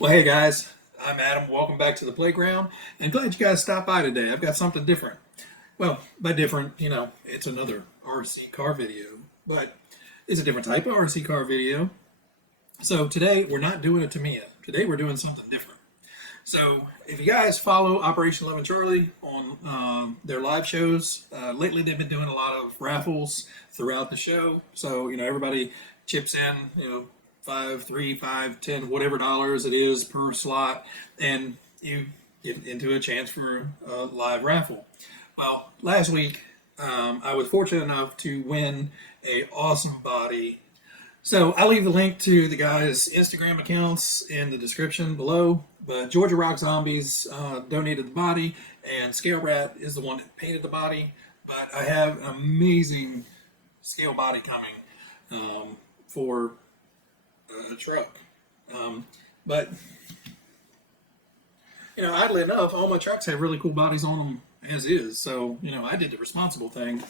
Well, hey guys, I'm Adam. Welcome back to the playground, and glad you guys stopped by today. I've got something different. Well, by different, it's another RC car video, but it's a different type of RC car video. So today we're not doing a Tamiya. Today we're doing something different. So if you guys follow Operation 11 Charlie on their live shows, lately they've been doing a lot of raffles throughout the show. So everybody chips in, 5, 3, 5, 10, whatever dollars it is per slot, and you get into a chance for a live raffle. Well, last week I was fortunate enough to win a awesome body. So I'll leave the link to the guys' Instagram accounts in the description below. But Georgia Rock Zombies donated the body, and Scale Rat is the one that painted the body. But I have an amazing scale body coming for a truck. But oddly enough, all my trucks have really cool bodies on them as is. So I did the responsible thing.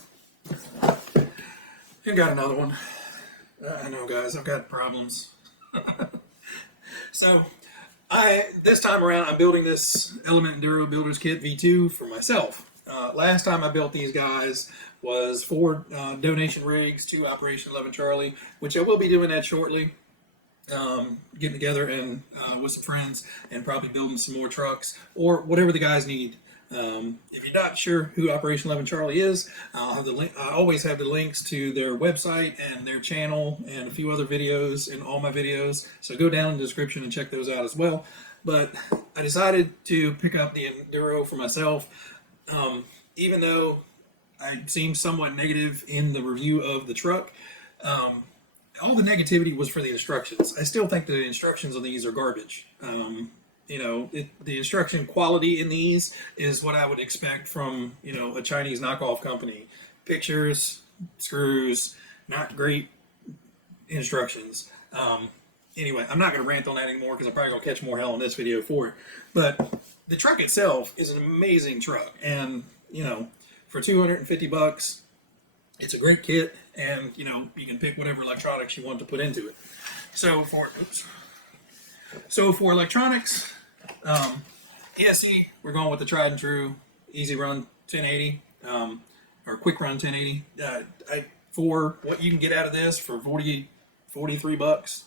And got another one. I know, guys, I've got problems. So, this time around, I'm building this Element Enduro Builder's Kit V2 for myself. Last time I built these guys was for donation rigs to Operation 11 Charlie, which I will be doing that shortly. Getting together and with some friends and probably building some more trucks or whatever the guys need. If you're not sure who Operation 11 Charlie is, I'll have the link. I always have the links to their website and their channel and a few other videos in all my videos. So go down in the description and check those out as well. But I decided to pick up the Enduro for myself, even though I seemed somewhat negative in the review of the truck. All the negativity was for the instructions. I still think the instructions on these are garbage. The instruction quality in these is what I would expect from, a Chinese knockoff company. Pictures, screws, not great instructions. Anyway, I'm not going to rant on that anymore because I'm probably going to catch more hell in this video for it. But the truck itself is an amazing truck. And, for $250, it's a great kit. And, you can pick whatever electronics you want to put into it. So for electronics, ESC, we're going with the tried and true Easy Run 1080, or Quick Run 1080. For what you can get out of this for 43 bucks,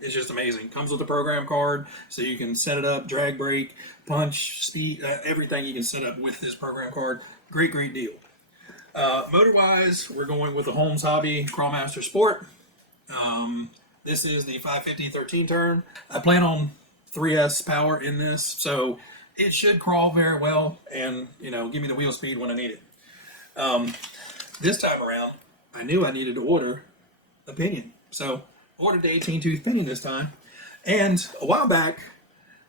it's just amazing. Comes with a program card, so you can set it up, drag brake, punch, speed, everything you can set up with this program card. Great deal. Motor-wise, we're going with the Holmes Hobby Crawlmaster Sport. This is the 550 13 turn. I plan on 3S power in this, so it should crawl very well and, give me the wheel speed when I need it. This time around, I knew I needed to order a pinion. So ordered the 18-tooth pinion this time. And a while back,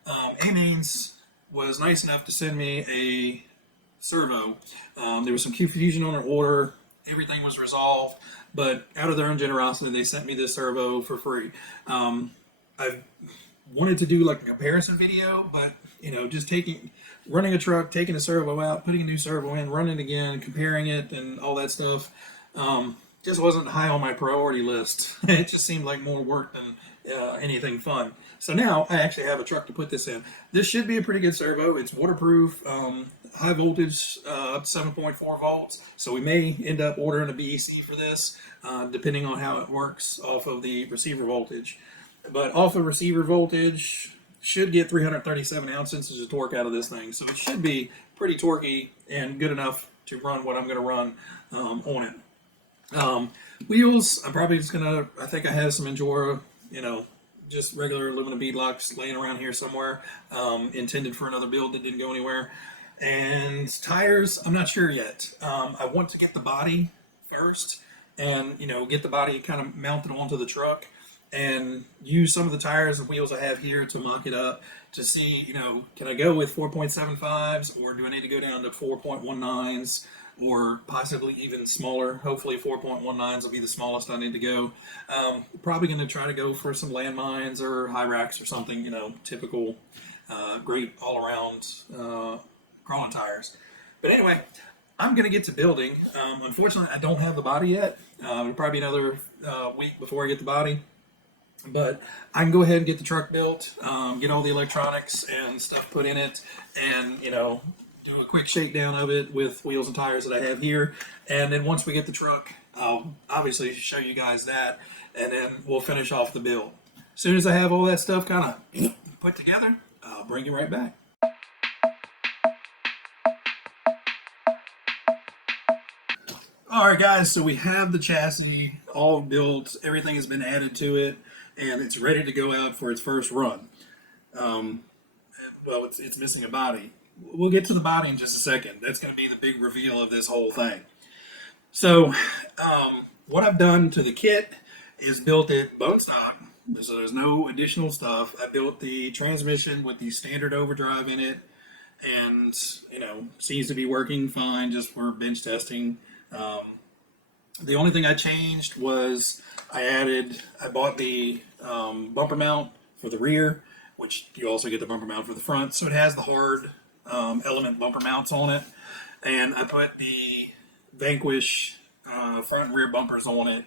A-Mains was nice enough to send me a servo. There was some confusion on an order. Everything was resolved. But out of their own generosity, they sent me this servo for free. I've wanted to do like a comparison video, but just running a truck, taking a servo out, putting a new servo in, running it again, comparing it, and all that stuff, just wasn't high on my priority list. It just seemed like more work than anything fun. So now I actually have a truck to put this in. This should be a pretty good servo. It's waterproof, high voltage, up to 7.4 volts. So we may end up ordering a BEC for this, depending on how it works off of the receiver voltage. But off of receiver voltage, should get 337 ounces of torque out of this thing. So it should be pretty torquey and good enough to run what I'm going to run on it. Wheels, I'm probably just going to, I think I have some Endura, just regular aluminum beadlocks laying around here somewhere, intended for another build that didn't go anywhere. And tires, I'm not sure yet. I want to get the body first and, get the body kind of mounted onto the truck and use some of the tires and wheels I have here to mock it up to see, can I go with 4.75s or do I need to go down to 4.19s or possibly even smaller? Hopefully 4.19s will be the smallest I need to go. Probably going to try to go for some landmines or high racks or something, typical great all-around crawling tires. But anyway, I'm going to get to building. Unfortunately, I don't have the body yet. It'll probably be another week before I get the body. But I can go ahead and get the truck built, get all the electronics and stuff put in it, and do a quick shakedown of it with wheels and tires that I have here. And then once we get the truck, I'll obviously show you guys that, and then we'll finish off the build. As soon as I have all that stuff kind of put together, I'll bring you right back. All right, guys, so we have the chassis all built. Everything has been added to it, and it's ready to go out for its first run. Um, well, it's missing a body. We'll get to the body in just a second. That's going to be the big reveal of this whole thing. So, what I've done to the kit is built it bone stock, so there's no additional stuff. I built the transmission with the standard overdrive in it, and seems to be working fine just for bench testing. The only thing I changed was I bought the bumper mount for the rear, which you also get the bumper mount for the front. So it has the hard Element bumper mounts on it. And I put the Vanquish front and rear bumpers on it.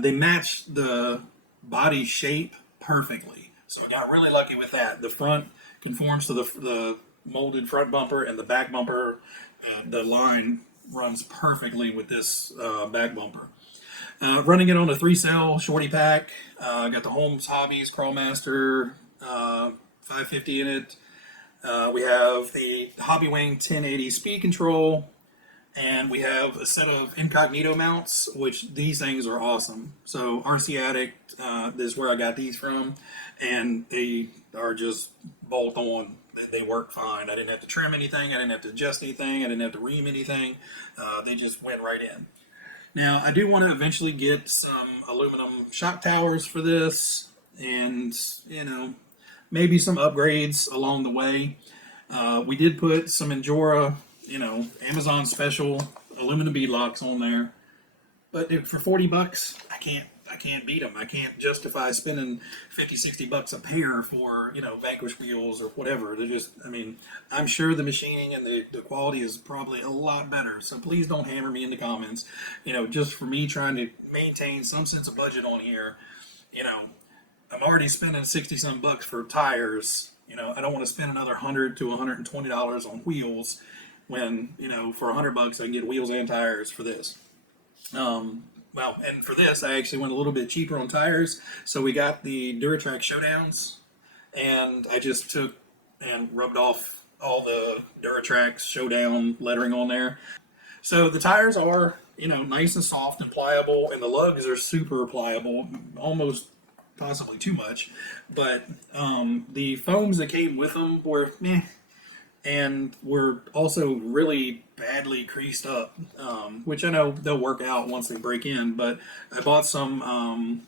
They match the body shape perfectly. So I got really lucky with that. The front conforms to the molded front bumper, and the back bumper, the line runs perfectly with this back bumper. Running it on a 3-cell shorty pack. Got the Holmes Hobby's Crawlmaster 550 in it. We have the Hobbywing 1080 speed control, and we have a set of incognito mounts, which these things are awesome. So RC Addict is where I got these from, and they are just bolt on. They work fine. I didn't have to trim anything. I didn't have to adjust anything. I didn't have to ream anything. They just went right in. Now, I do want to eventually get some aluminum shock towers for this, and, maybe some upgrades along the way. We did put some Endura, Amazon special aluminum bead locks on there. But dude, for $40, I can't beat them. I can't justify spending $50-$60 a pair for Vanquish wheels or whatever. They're just, I'm sure the machining and the quality is probably a lot better. So please don't hammer me in the comments. Just for me trying to maintain some sense of budget on here. I'm already spending 60-some bucks for tires. I don't want to spend another $100 to $120 on wheels when for $100 I can get wheels and tires for this. Well, and for this, I actually went a little bit cheaper on tires. So we got the Duratrax Showdowns, and I just took and rubbed off all the Duratrax Showdown lettering on there. So the tires are, nice and soft and pliable, and the lugs are super pliable, almost possibly too much. But the foams that came with them were meh, and were also really badly creased up, which I know they'll work out once they break in. But I bought some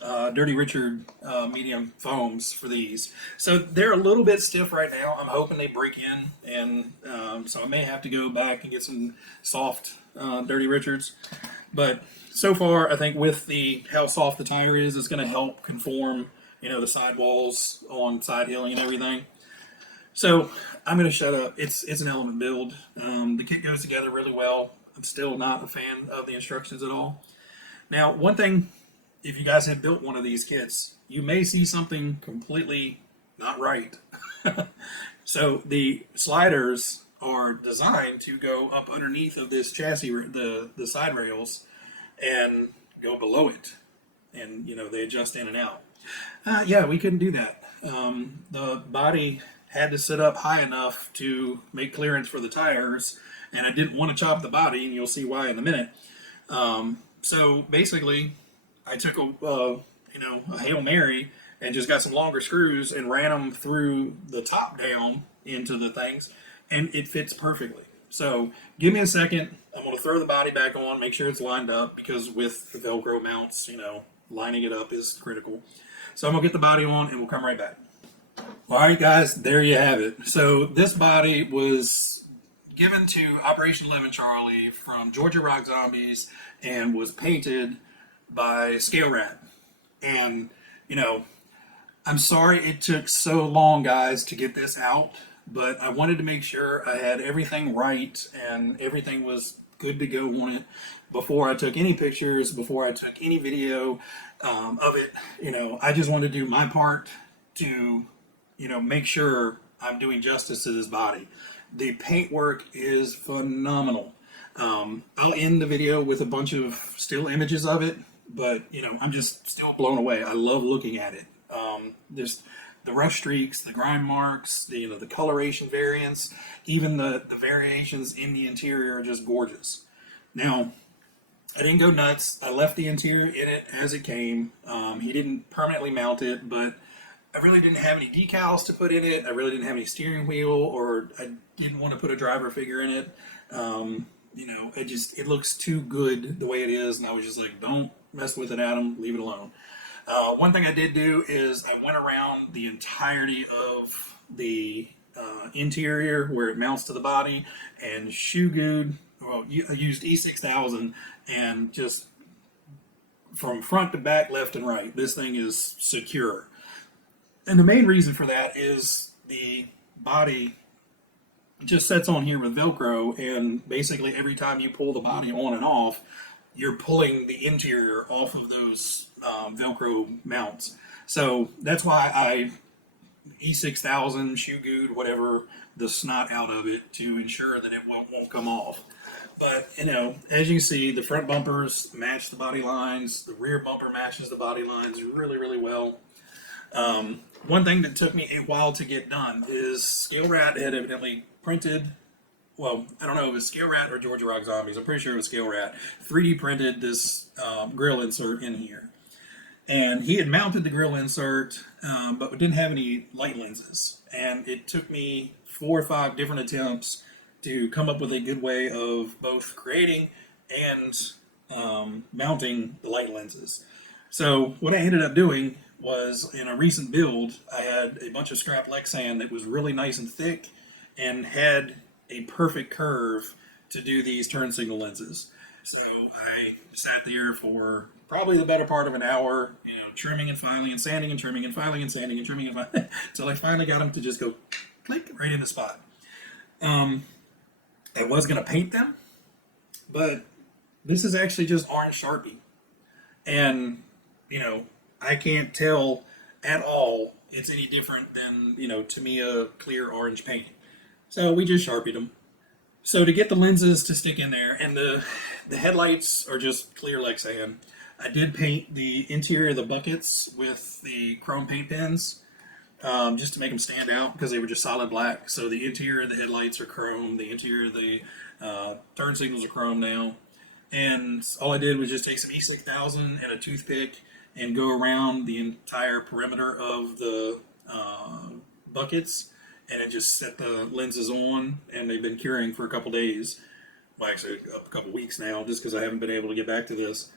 Dirty Richard medium foams for these, so they're a little bit stiff right now. I'm hoping they break in, and so I may have to go back and get some soft Dirty Richards. But so far, I think with how soft the tire is, it's going to help conform, the sidewalls on side hilling and everything. So I'm going to shut up. It's an Element build. The kit goes together really well. I'm still not a fan of the instructions at all. Now, one thing, if you guys have built one of these kits, you may see something completely not right. So the sliders are designed to go up underneath of this chassis, the side rails, and go below it. And, they adjust in and out. Yeah, we couldn't do that. The body had to sit up high enough to make clearance for the tires, and I didn't want to chop the body, and you'll see why in a minute. So basically, I took a Hail Mary and just got some longer screws and ran them through the top down into the things, and it fits perfectly. So give me a second. I'm going to throw the body back on, make sure it's lined up, because with the Velcro mounts, lining it up is critical. So I'm going to get the body on, and we'll come right back. All right, guys, there you have it. So this body was given to Operation Lemon Charlie from Georgia Rock Zombies and was painted by Scale Rat. And, I'm sorry it took so long, guys, to get this out, but I wanted to make sure I had everything right and everything was good to go on it before I took any pictures, before I took any video of it. You know, I just wanted to do my part to, you know, make sure I'm doing justice to this body. The paintwork is phenomenal. I'll end the video with a bunch of still images of it, but you know, I'm just still blown away. I love looking at it. There's the rush streaks, the grime marks, the, you know, the coloration variants, even the variations in the interior are just gorgeous. Now, I didn't go nuts. I left the interior in it as it came. He didn't permanently mount it, but I really didn't have any decals to put in it. I really didn't have any steering wheel, or I didn't want to put a driver figure in it. You know, it looks too good the way it is, and I was just like, don't mess with it, Adam. Leave it alone. One thing I did do is I went around the entirety of the interior where it mounts to the body and shoe glued. Well, I used E6000 and just from front to back, left and right, this thing is secure. And the main reason for that is the body just sets on here with Velcro, and basically every time you pull the body on and off, you're pulling the interior off of those Velcro mounts. So that's why I E6000 shoe glued whatever the snot out of it to ensure that it won't come off. But you know, as you can see, the front bumpers match the body lines, the rear bumper matches the body lines really, really well. One thing that took me a while to get done is Scale Rat had evidently printed, well, I don't know if it was Scale Rat or Georgia Rock Zombies, I'm pretty sure it was Scale Rat, 3D printed this grill insert in here. And he had mounted the grill insert, but we didn't have any light lenses. And it took me 4 or 5 different attempts to come up with a good way of both creating and mounting the light lenses. So what I ended up doing was, in a recent build, I had a bunch of scrap Lexan that was really nice and thick and had a perfect curve to do these turn signal lenses. So I sat there for probably the better part of an hour, you know, trimming and filing and sanding and trimming and filing and sanding and trimming and filing, until I finally got them to just go click right in the spot. I was going to paint them, but this is actually just orange Sharpie. And, you know, I can't tell at all it's any different than, you know, Tamiya clear orange paint. So we just Sharpied them. So to get the lenses to stick in there, and the headlights are just clear Lexan. I did paint the interior of the buckets with the chrome paint pens, just to make them stand out because they were just solid black. So the interior of the headlights are chrome, the interior of the turn signals are chrome now. And all I did was just take some E6000 and a toothpick and go around the entire perimeter of the buckets, and then just set the lenses on, and they've been curing for a couple days. Well, actually a couple weeks now, just because I haven't been able to get back to this.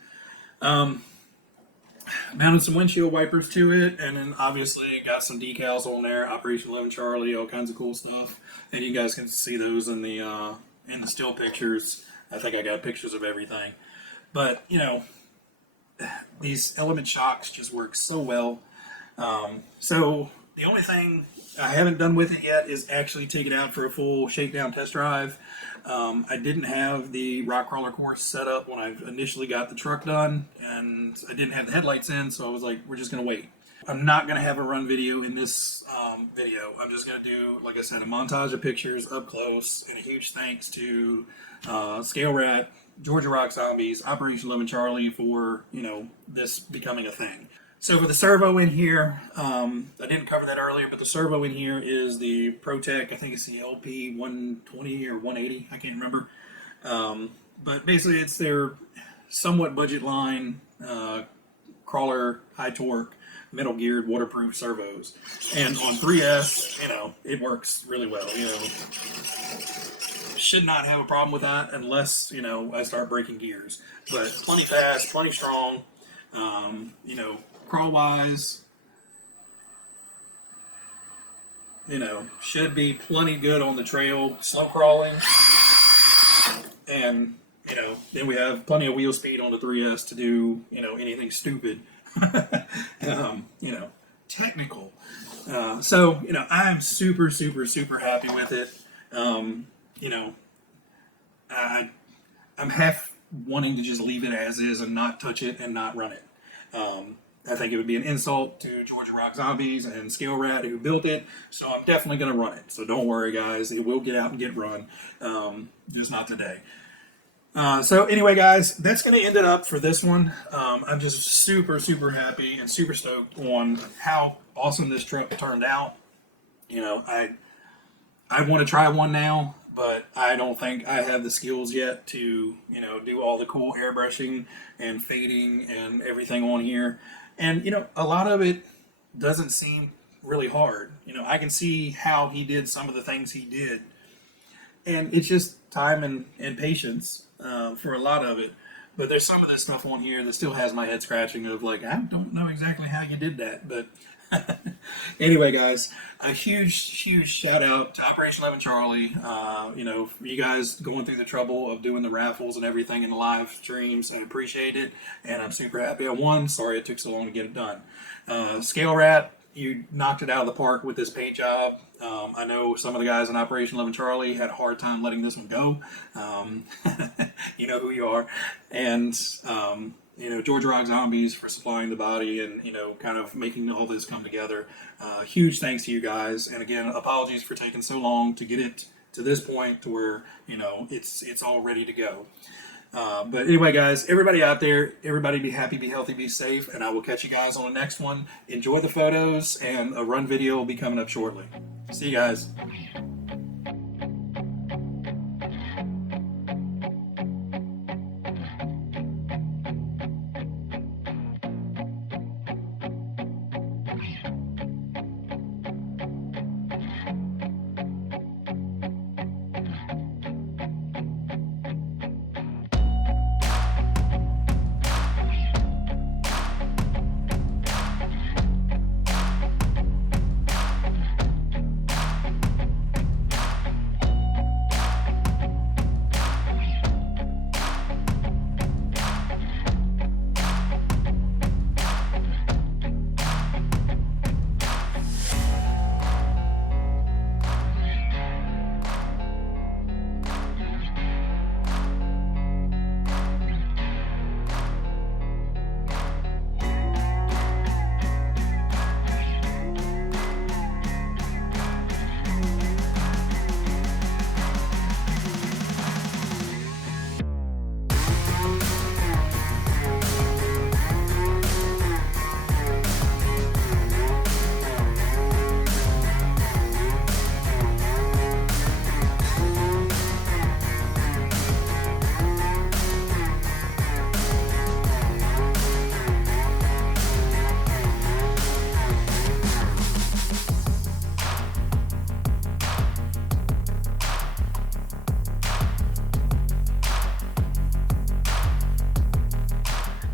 Mounted some windshield wipers to it, and then obviously got some decals on there, Operation 11 Charlie, all kinds of cool stuff. And you guys can see those in the still pictures. I think I got pictures of everything. But, you know, these element shocks just work so well. So the only thing I haven't done with it yet is actually take it out for a full shakedown test drive. I didn't have the rock crawler course set up when I initially got the truck done, and I didn't have the headlights in, so I was like, we're just going to wait. I'm not going to have a run video in this video. I'm just going to do, like I said, a montage of pictures up close, and a huge thanks to Scale Rat, Georgia Rock Zombies, Operation 11 Charlie for, you know, this becoming a thing. So for the servo in here, I didn't cover that earlier, but the servo in here is the ProTech, I think it's the LP 120 or 180, I can't remember. But basically it's their somewhat budget line, crawler, high torque, metal geared, waterproof servos. And on 3S, you know, it works really well, you know. Should not have a problem with that unless, you know, I start breaking gears. But plenty fast, plenty strong, you know, crawl wise, you know, should be plenty good on the trail, slow crawling, and, you know, then we have plenty of wheel speed on the 3S to do, you know, anything stupid, you know, technical. So, you know, I'm super, super, super happy with it. You know, I I'm half wanting to just leave it as is and not touch it and not run it. I think it would be an insult to Georgia Rock Zombies and Scale Rat who built it, so I'm definitely going to run it. So don't worry, guys, it will get out and get run, just not today. So anyway, guys, that's going to end it up for this one. I'm just super, super happy and super stoked on how awesome this truck turned out. You know, I want to try one now, but I don't think I have the skills yet to, you know, do all the cool airbrushing and fading and everything on here. And, you know, a lot of it doesn't seem really hard. You know, I can see how he did some of the things he did. And it's just time and patience for a lot of it. But there's some of this stuff on here that still has my head scratching of like, I don't know exactly how you did that. But anyway, guys, a huge shout out to Operation 11 Charlie. You know, for you guys going through the trouble of doing the raffles and everything in the live streams. I appreciate it. And I'm super happy I won. Sorry it took so long to get it done. Scale Rat, you knocked it out of the park with this paint job. I know some of the guys in Operation 11 Charlie had a hard time letting this one go. You know who you are. And, you know, Georgia Rock Zombies for supplying the body and, you know, kind of making all this come together. Huge thanks to you guys. And again, apologies for taking so long to get it to this point to where, you know, it's all ready to go. But anyway, guys, everybody out there, everybody be happy, be healthy, be safe, and I will catch you guys on the next one. Enjoy the photos, and a run video will be coming up shortly. See you guys.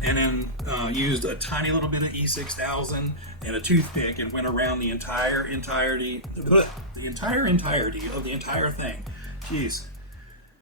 And then used a tiny little bit of E6000 and a toothpick and went around the entirety of the entire thing. Jeez.